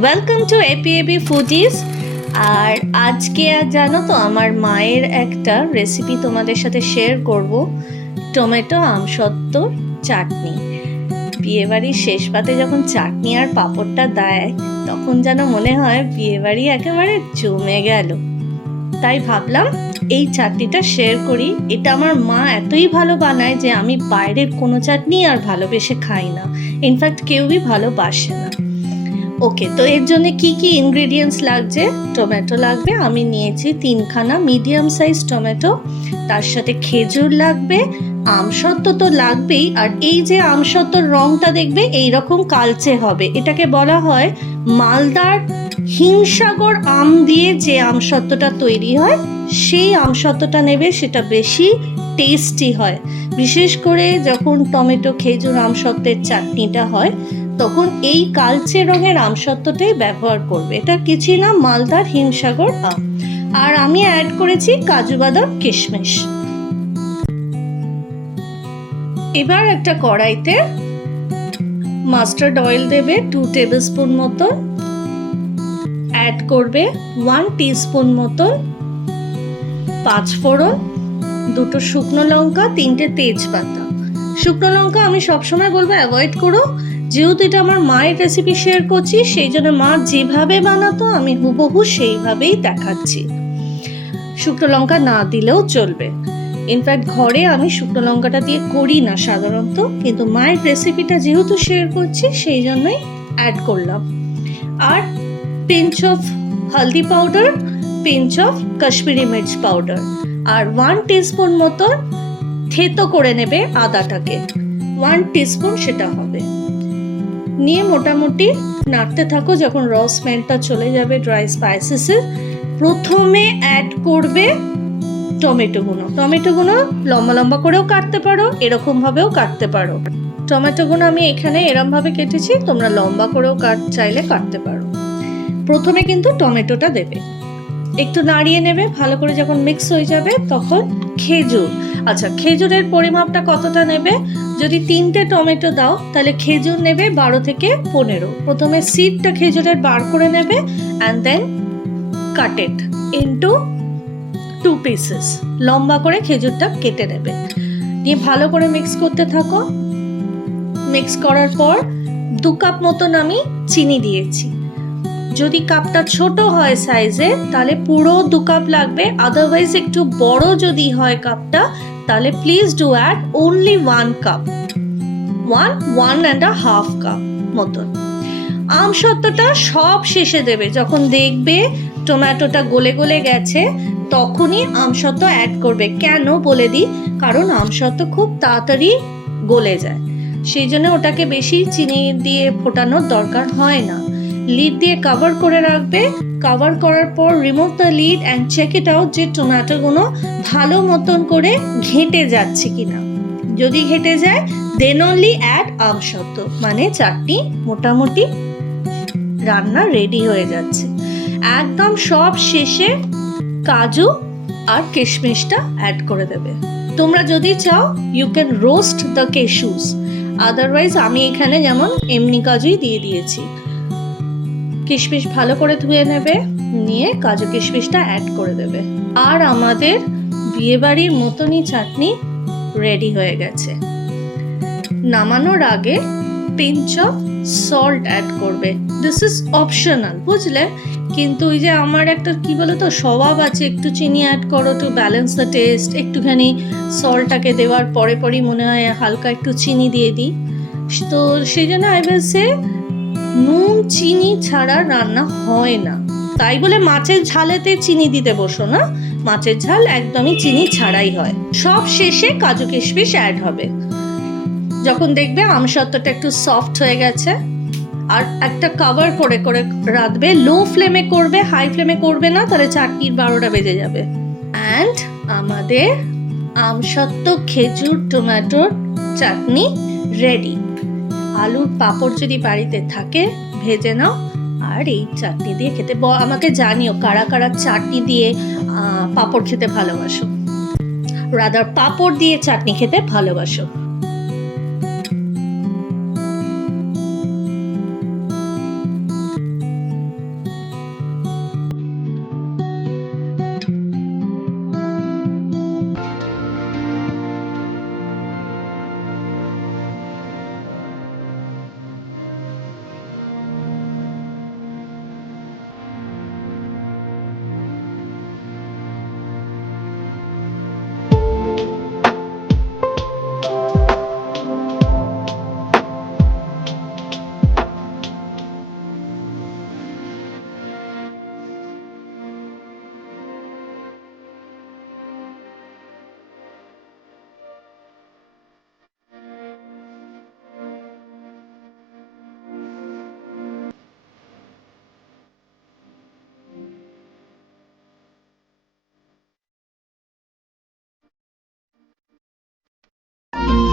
Welcome to APAB foodies. আর আজকে জানো তো আমার মায়ের একটা রেসিপি তোমাদের সাথে শেয়ার করব, টমেটো আমসত্ত্বর চাটনি। বিয়েবাড়ির শেষ পাতে যখন চাটনি আর পাঁপড়টা দেয় তখন যেন মনে হয় বিয়েবাড়ি একেবারে জমে গেল। তাই ভাবলাম এই চাটনিটা শেয়ার করি। এটা আমার মা এতই ভালো বানায় যে আমি বাইরের কোনো চাটনি আর ভালোবেসে খাই না, ইনফ্যাক্ট কেউই ভালোবাসে না। ওকে, তো এর জন্য কি কি ইনগ্রেডিয়েন্টস লাগছে? টমেটো লাগবে, আমি নিয়েছি 3খানা মিডিয়াম সাইজ টমেটো। তার সাথে খেজুর লাগবে, আমসত্ত্ব তো লাগবেই। আর এই যে আমসত্ত্বর রংটা দেখবে এইরকম কালচে হবে, এটাকে বলা হয় মালদার হিমসাগর আম দিয়ে যে আমসত্ত্বটা তৈরি হয় সেই আমসত্ত্বটা নেবে, সেটা বেশি টেস্টি হয়। বিশেষ করে যখন টমেটো খেজুর আমসত্ত্বের চাটনিটা হয় তখন এই কালচে রঙের আমসত্ত্বটাই ব্যবহার করবে। এটা কিছুই না, মালদার হিমসাগর আম। আর আমি অ্যাড করেছি কাজু বাদাম কিশমিশ। এবার একটা কড়াইতে মাস্টার্ড অয়েল দেবে 2 টেবিলস্পুন মতো, অ্যাড করবে 1 টিস্পুন মতো পাঁচফোড়ন, 2টো শুকনো লঙ্কা, 3টে তেজপাতা। শুকনো লঙ্কা আমি সবসময় বলবো অ্যাভয়েড করো, যেহেতু এটা আমার মায়ের রেসিপি শেয়ার করছি সেই জন্য মা যেভাবে বানাতো আমি হুবহু সেইভাবেই দেখাচ্ছি। শুকনো লঙ্কা না দিলেও চলবে, ইনফ্যাক্ট ঘরে আমি শুকনো লঙ্কাটা দিয়ে করি না সাধারণত, কিন্তু মায়ের রেসিপিটা যেহেতু শেয়ার করছি সেই জন্যই অ্যাড করলাম। আর পিঞ্চ অফ হলদি পাউডার, পিঞ্চ অফ কাশ্মীরি মির্চ পাউডার, আর 1 টিস্পুন মতো থেতো করে নেবে আদাটাকে, 1 টিস্পুন সেটা হবে। নিয়ে মোটামুটি নাড়তে থাকো, যখন র স্মেলটা চলে যাবে ড্রাই স্পাইসেসের। প্রথমে অ্যাড করবে টমেটোগুলো। টমেটোগুলো লম্বা লম্বা করেও কাটতে পারো, এরকম ভাবেও কাটতে পারো। টমেটোগুলো আমি এখানে এরম ভাবে কেটেছি, তোমরা লম্বা করেও চাইলে কাটতে পারো। প্রথমে কিন্তু টমেটোটা দেবে, একটু নাড়িয়ে নেবে ভালো করে। যখন মিক্স হয়ে যাবে তখন খেজুর। আচ্ছা, খেজুরের পরিমাপটা কতটা নেবে? যদি 3টে টমেটো দাও তাহলে খেজুর নেবে 12 থেকে 15। প্রথমে সিডটা খেজুরের বার করে নেবে and then cut it into 2 pieces. লম্বা করে খেজুরটা কেটে নেবে, নিয়ে ভালো করে মিক্স করতে থাকো। মিক্স করার পর 2 কাপ মতন আমি চিনি দিয়েছি। যদি কাপটা ছোট হয় সাইজে তাহলে পুরো 2 কাপ লাগবে, আদারওয়াইজ একটু বড় যদি হয় কাপটা তাহলে please do add only 1 cup, 1.5 cup মতন। আমসত্ত্বটা সব শেষে দেবে, যখন দেখবে টমেটোটা গলে গলে গেছে তখনই আমসত্ত্ব অ্যাড করবে। কেন বলে দিই, কারণ আমসত্ত্ব খুব তাড়াতাড়ি গলে যায়, সেই জন্য ওটাকে বেশি চিনি দিয়ে ফোটানোর দরকার হয় না। লিড দিয়ে কভার করে রাখবে। কভার করার পর remove the lid and check it out যে টমেটোগুলো ভালো মতন করে ঘেঁটে যাচ্ছে কিনা। যদি ঘেঁটে যায় দেন অনলি অ্যাড আমসত্ত্ব, মানে চাটনি মোটামুটি রান্না রেডি হয়ে যাচ্ছে। একদম সব শেষে কাজু আর কিশমিশটা অ্যাড করে দেবে। তোমরা যদি চাও you can roast the cashews, otherwise আমি এখানে যেমন এমনি কাজুই দিয়ে দিয়েছি। কিশমিশ ভালো করে ধুয়ে নেবে, নিয়ে কাজু কিশমিশটা অ্যাড করে দেবে। আর আমাদের বিয়েবাড়ির মতনই চাটনি রেডি হয়ে গেছে। নামানোর আগে পিঞ্চ অফ সল্ট অ্যাড করবে, দিস ইজ অপশনাল, বুঝলে? কিন্তু ওই যে আমার একটা কি বলো তো স্বভাব আছে, একটু চিনি অ্যাড করো টু ব্যালেন্স দ্য টেস্ট। একটুখানি সল্টটাকে দেওয়ার পরে পরেই মনে হয় হালকা একটু চিনি দিয়ে দিই, তো সেই জন্য আই উইল সে নুন চিনি ছাড়া রান্না হয় না। তাই বলে মাছের ঝালেতে চিনি দিতে বসো না, মাছের ঝাল একদমই চিনি ছাড়াই হয়। সব শেষে কাজু কিশমিশ অ্যাড হবে যখন দেখবে আমসত্ত্বটা একটু সফট হয়ে গেছে। আর একটা কভার করে করে রাখবে, লো ফ্লেমে করবে, হাই ফ্লেমে করবে না, তাহলে চাটনির 12টা বেজে যাবে। অ্যান্ড আমাদের আমসত্ত্ব খেজুর টমেটোর চাটনি রেডি। আলুর পাঁপড় যদি বাড়িতে থাকে ভেজে নাও, আর এই চাটনি দিয়ে খেতে আমাকে জানিও কারা কারা চাটনি দিয়ে পাঁপড় খেতে ভালোবাসো, রাদার পাঁপড় দিয়ে চাটনি খেতে ভালোবাসো।